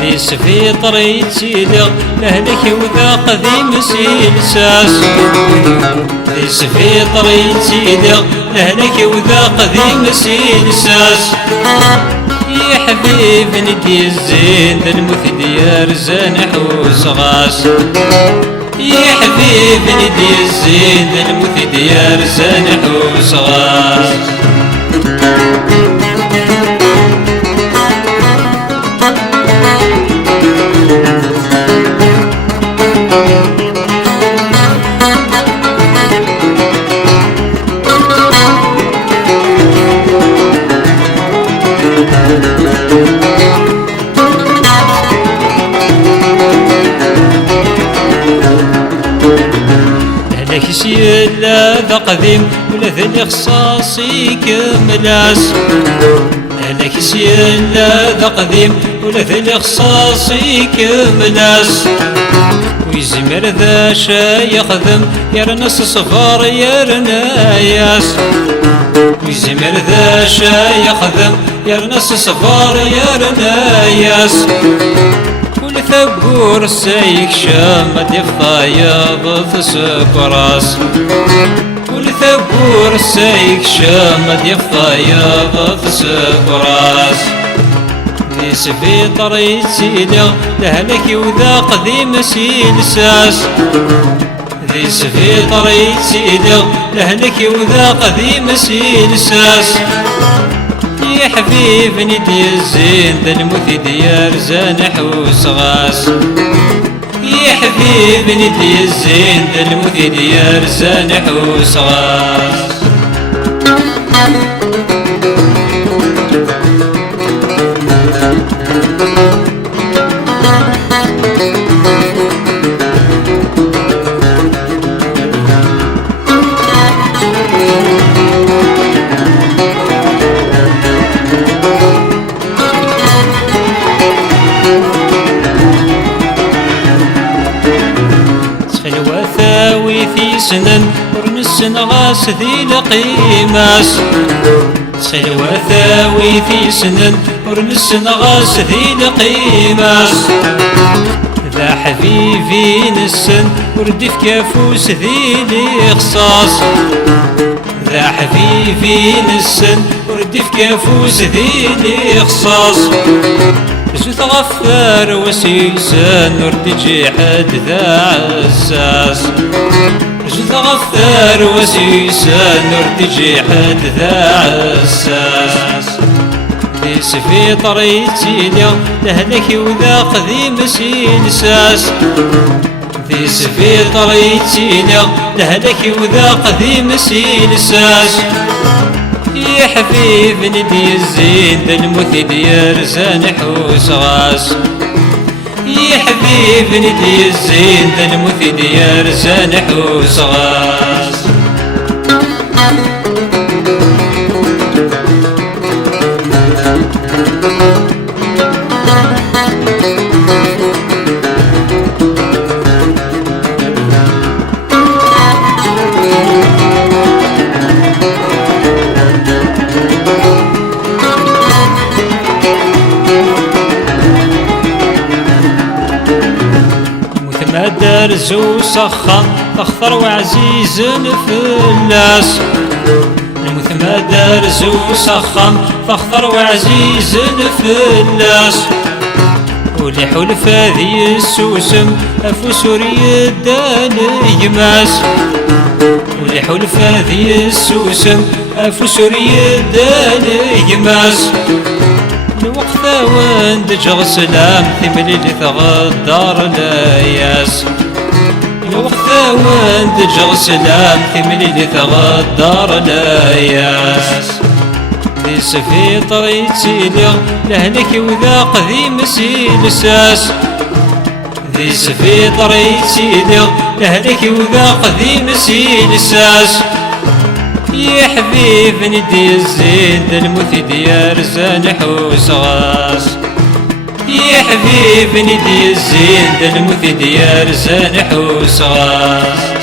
ليس في طريقي لهلك وذا قديم سيلساس، ليس في طريقي لهلك وذا قديم سيلساس. يا حبيب ندي الزين ذا الموت ديار زانح وصغاس، يا حبيب ندي الزين ذا الموت ديار زانح وصغاس. لك سيلا ذا قديم ولا ذا خصاصي كملاس، لك سيلا ذا قديم ولا ذا خصاصي كملاس. ويزمر ذا شا يخدم يرنس صفار يرناياس، ويزمر ذا شا يخدم يرنس صفار يرناياس. ثبور سيك شامد يفطايض سكراس، كل ثبور سيك شامد يفطايض سكراس. ليس في طريقي لهلك وذا قديم سيلساس، ليس في طريقي لهلك وذا قديم سيلساس. يا حبيب ندي الزين ذا الموت ديار زانح وصغاس، يا حبيب ندي الزين ذا الموت ديار زانح وصغاس. في سنن ورنسن غاس ذي القيماس، سلوى ثاوي في سنن ورنسن غاس ذي القيماس. ذا حبيبي نسن وردي في كافوس ذي الإخصاص، ذا حبيبي نسن وردي في كافوس ذي الإخصاص. زوث غفار وسيسان ورد جحد ذا عساس، زوث غفار وسيسان ورد جحد ذا عساس. ليس في طريقي لهلك وذا قديم سيلساس، ليس في طريقي لهلك وذا قديم سيلساس. يا حبيب ندي الزين ذا الموت ديار زانح وصغاس، يا حبيب ندي الزين ذا الموت ديار زانح وصغاس. درز وسخن تخطر وعزيز فلاس، المثمى درز وسخن تخطر وعزيز فلاس. ولي حلف ذي السوسم افو سوري الدال يماس، ولي حلف ذي السوسم افو سوري الدال يماس. الوقت وند جغسلام ثملي اللي تغدر لاياس، الوقت وند جغسلام ثملي اللي تغدر لاياس. ذي سفيطر يتيلي لهلك وذا قديم سيلساس ذي سفيطر يتيلي لهلك وذا قديم سيلساس يا حبيب ندي الزين ذا الموت ديار زان حوس غاس يا حبيب ندي الزين ذا الموت ديار زان حوس غاس